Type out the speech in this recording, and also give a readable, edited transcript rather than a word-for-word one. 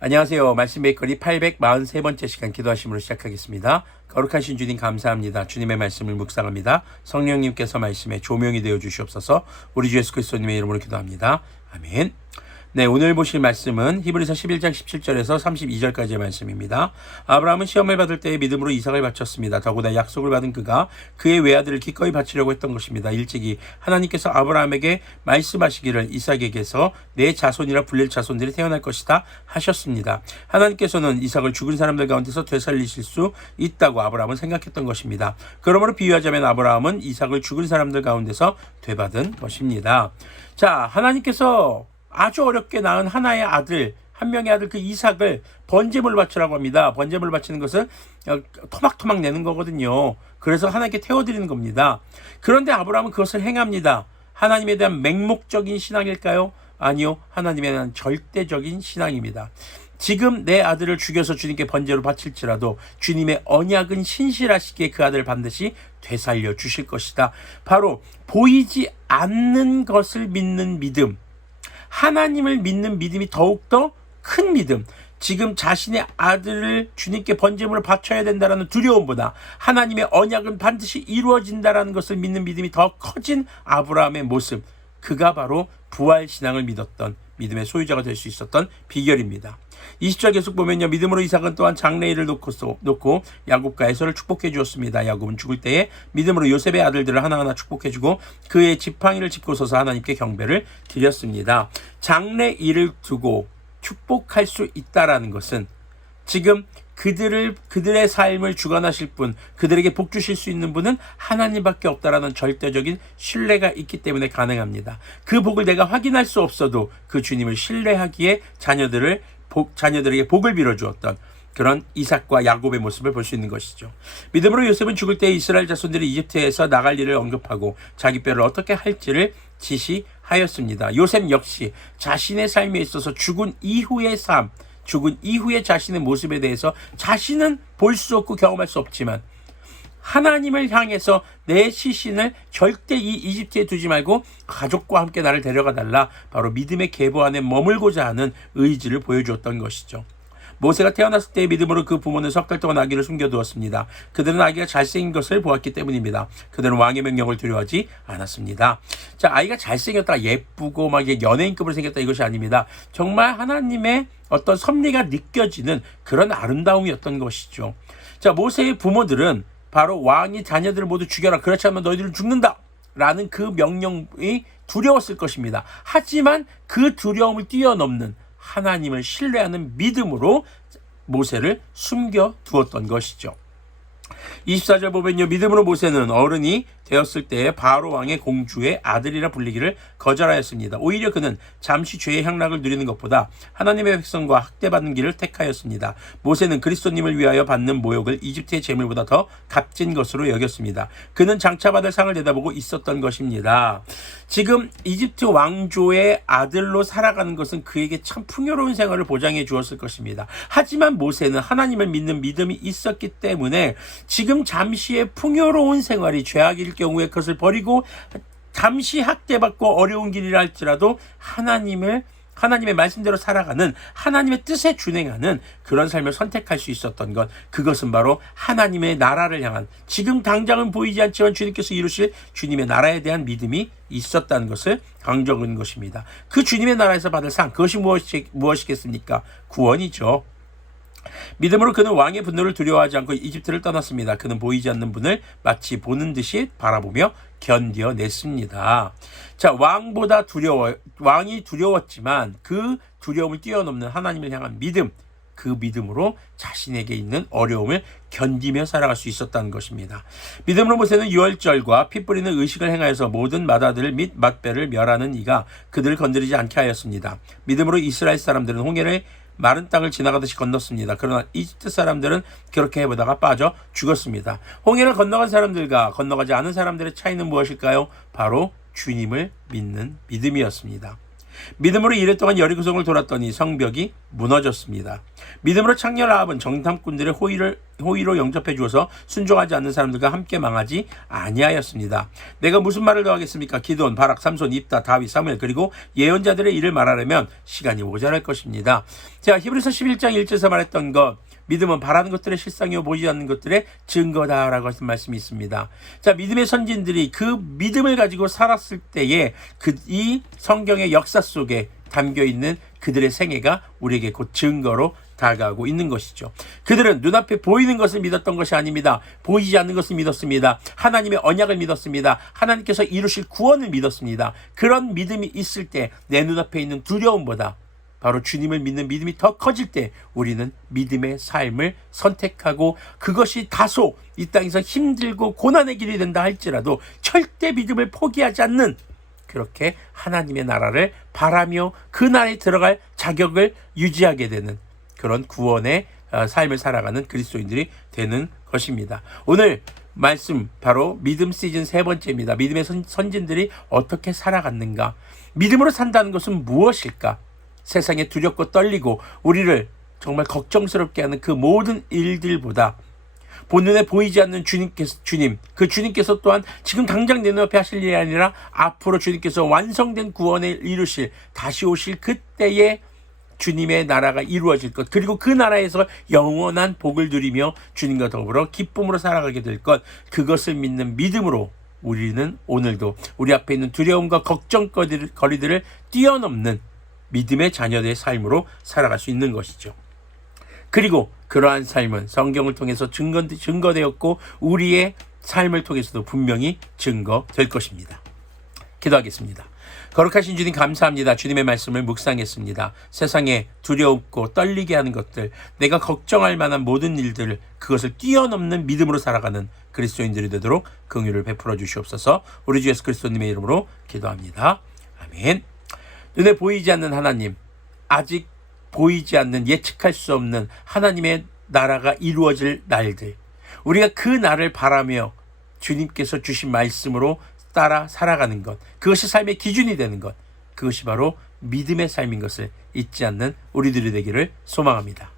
안녕하세요. 말씀 메이커리 843번째 시간 기도하심으로 시작하겠습니다. 거룩하신 주님 감사합니다. 주님의 말씀을 묵상합니다. 성령님께서 말씀에 조명이 되어 주시옵소서. 우리 주 예수 그리스도님의 이름으로 기도합니다. 아멘. 네, 오늘 보실 말씀은 히브리서 11장 17절에서 32절까지의 말씀입니다. 아브라함은 시험을 받을 때에 믿음으로 이삭을 바쳤습니다. 더구나 약속을 받은 그가 그의 외아들을 기꺼이 바치려고 했던 것입니다. 일찍이 하나님께서 아브라함에게 말씀하시기를 이삭에게서 내 자손이라 불릴 자손들이 태어날 것이다 하셨습니다. 하나님께서는 이삭을 죽은 사람들 가운데서 되살리실 수 있다고 아브라함은 생각했던 것입니다. 그러므로 비유하자면 아브라함은 이삭을 죽은 사람들 가운데서 되받은 것입니다. 자, 하나님께서 아주 어렵게 낳은 하나의 아들, 한 명의 아들 그 이삭을 번제물 바치라고 합니다. 번제물 바치는 것은 토막토막 내는 거거든요. 그래서 하나님께 태워드리는 겁니다. 그런데 아브라함은 그것을 행합니다. 하나님에 대한 맹목적인 신앙일까요? 아니요. 하나님에 대한 절대적인 신앙입니다. 지금 내 아들을 죽여서 주님께 번제로 바칠지라도 주님의 언약은 신실하시기에 그 아들을 반드시 되살려 주실 것이다. 바로 보이지 않는 것을 믿는 믿음, 하나님을 믿는 믿음이 더욱더 큰 믿음, 지금 자신의 아들을 주님께 번제물을 바쳐야 된다는 두려움보다 하나님의 언약은 반드시 이루어진다는 것을 믿는 믿음이 더 커진 아브라함의 모습, 그가 바로 부활신앙을 믿었던 믿음의 소유자가 될 수 있었던 비결입니다. 20절 계속 보면요, 믿음으로 이삭은 또한 장래일을 놓고 야곱과 에서를 축복해 주었습니다. 야곱은 죽을 때에 믿음으로 요셉의 아들들을 하나하나 축복해 주고 그의 지팡이를 짚고 서서 하나님께 경배를 드렸습니다. 장래일을 두고 축복할 수 있다라는 것은 지금 그들의 삶을 주관하실 분, 그들에게 복 주실 수 있는 분은 하나님밖에 없다라는 절대적인 신뢰가 있기 때문에 가능합니다. 그 복을 내가 확인할 수 없어도 그 주님을 신뢰하기에 자녀들에게 복을 빌어주었던 그런 이삭과 야곱의 모습을 볼 수 있는 것이죠. 믿음으로 요셉은 죽을 때 이스라엘 자손들이 이집트에서 나갈 일을 언급하고 자기 뼈를 어떻게 할지를 지시하였습니다. 요셉 역시 자신의 삶에 있어서 죽은 이후의 삶, 죽은 이후의 자신의 모습에 대해서 자신은 볼 수 없고 경험할 수 없지만 하나님을 향해서 내 시신을 절대 이 이집트에 두지 말고 가족과 함께 나를 데려가 달라, 바로 믿음의 계보 안에 머물고자 하는 의지를 보여주었던 것이죠. 모세가 태어났을 때의 믿음으로 그 부모는 석 달 동안 아기를 숨겨두었습니다. 그들은 아기가 잘생긴 것을 보았기 때문입니다. 그들은 왕의 명령을 두려워하지 않았습니다. 자, 아이가 잘생겼다, 예쁘고 막 연예인급으로 생겼다, 이것이 아닙니다. 정말 하나님의 어떤 섭리가 느껴지는 그런 아름다움이었던 것이죠. 자, 모세의 부모들은 바로 왕이 자녀들을 모두 죽여라, 그렇지 않으면 너희들은 죽는다 라는 그 명령이 두려웠을 것입니다. 하지만 그 두려움을 뛰어넘는 하나님을 신뢰하는 믿음으로 모세를 숨겨두었던 것이죠. 24절 보면요, 믿음으로 모세는 어른이 되었을 때에 바로 왕의 공주의 아들이라 불리기를 거절하였습니다. 오히려 그는 잠시 죄의 향락을 누리는 것보다 하나님의 백성과 학대받는 길을 택하였습니다. 모세는 그리스도님을 위하여 받는 모욕을 이집트의 재물보다 더 값진 것으로 여겼습니다. 그는 장차 받을 상을 내다보고 있었던 것입니다. 지금 이집트 왕조의 아들로 살아가는 것은 그에게 참 풍요로운 생활을 보장해 주었을 것입니다. 하지만 모세는 하나님을 믿는 믿음이 있었기 때문에 지금 잠시의 풍요로운 생활이 죄악일 경우에 그것을 버리고 잠시 학대받고 어려운 길이라 할지라도 하나님의 말씀대로 살아가는, 하나님의 뜻에 준행하는 그런 삶을 선택할 수 있었던 것, 그것은 바로 하나님의 나라를 향한, 지금 당장은 보이지 않지만 주님께서 이루실 주님의 나라에 대한 믿음이 있었다는 것을 강조하는 것입니다. 그 주님의 나라에서 받을 상, 그것이 무엇이겠습니까? 구원이죠. 믿음으로 그는 왕의 분노를 두려워하지 않고 이집트를 떠났습니다. 그는 보이지 않는 분을 마치 보는 듯이 바라보며 견뎌냈습니다. 자, 왕이 두려웠지만 그 두려움을 뛰어넘는 하나님을 향한 믿음, 그 믿음으로 자신에게 있는 어려움을 견디며 살아갈 수 있었다는 것입니다. 믿음으로 모세는 유월절과 피 뿌리는 의식을 행하여서 모든 맏아들 및 맏배를 멸하는 이가 그들을 건드리지 않게 하였습니다. 믿음으로 이스라엘 사람들은 홍해를 마른 땅을 지나가듯이 건넜습니다. 그러나 이집트 사람들은 그렇게 해보다가 빠져 죽었습니다. 홍해를 건너간 사람들과 건너가지 않은 사람들의 차이는 무엇일까요? 바로 주님을 믿는 믿음이었습니다. 믿음으로 이래 동안 여리고성을 돌았더니 성벽이 무너졌습니다. 믿음으로 창녀 라합은 정탐꾼들의 호의를 호의로 영접해 주어서 순종하지 않는 사람들과 함께 망하지 아니하였습니다. 내가 무슨 말을 더 하겠습니까? 기드온, 바락, 삼손, 입다, 다윗, 사무엘 그리고 예언자들의 일을 말하려면 시간이 모자랄 것입니다. 자, 히브리서 11장 1절에서 말했던 것, 믿음은 바라는 것들의 실상이요 보이지 않는 것들의 증거다라고 하신 말씀이 있습니다. 자, 믿음의 선진들이 그 믿음을 가지고 살았을 때에 이 성경의 역사 속에 담겨 있는 그들의 생애가 우리에게 곧 증거로 다가오고 있는 것이죠. 그들은 눈앞에 보이는 것을 믿었던 것이 아닙니다. 보이지 않는 것을 믿었습니다. 하나님의 언약을 믿었습니다. 하나님께서 이루실 구원을 믿었습니다. 그런 믿음이 있을 때 내 눈앞에 있는 두려움보다 바로 주님을 믿는 믿음이 더 커질 때 우리는 믿음의 삶을 선택하고 그것이 다소 이 땅에서 힘들고 고난의 길이 된다 할지라도 절대 믿음을 포기하지 않는 그렇게 하나님의 나라를 바라며 그 나라에 들어갈 자격을 유지하게 되는 그런 구원의 삶을 살아가는 그리스도인들이 되는 것입니다. 오늘 말씀 바로 믿음 시즌 3번째입니다. 믿음의 선진들이 어떻게 살아갔는가? 믿음으로 산다는 것은 무엇일까? 세상에 두렵고 떨리고 우리를 정말 걱정스럽게 하는 그 모든 일들보다 본눈에 보이지 않는 주님께서 또한 지금 당장 내 눈앞에 하실 일이 아니라 앞으로 주님께서 완성된 구원을 이루실 다시 오실 그때에 주님의 나라가 이루어질 것, 그리고 그 나라에서 영원한 복을 누리며 주님과 더불어 기쁨으로 살아가게 될 것, 그것을 믿는 믿음으로 우리는 오늘도 우리 앞에 있는 두려움과 걱정거리들을 뛰어넘는 믿음의 자녀들의 삶으로 살아갈 수 있는 것이죠. 그리고 그러한 삶은 성경을 통해서 증거되었고 우리의 삶을 통해서도 분명히 증거될 것입니다. 기도하겠습니다. 거룩하신 주님 감사합니다. 주님의 말씀을 묵상했습니다. 세상에 두렵고 떨리게 하는 것들, 내가 걱정할 만한 모든 일들을 그것을 뛰어넘는 믿음으로 살아가는 그리스도인들이 되도록 긍휼을 베풀어 주시옵소서. 우리 주 예수 그리스도님의 이름으로 기도합니다. 아멘. 눈에 보이지 않는 하나님, 아직 보이지 않는 예측할 수 없는 하나님의 나라가 이루어질 날들, 우리가 그 날을 바라며 주님께서 주신 말씀으로 따라 살아가는 것, 그것이 삶의 기준이 되는 것, 그것이 바로 믿음의 삶인 것을 잊지 않는 우리들이 되기를 소망합니다.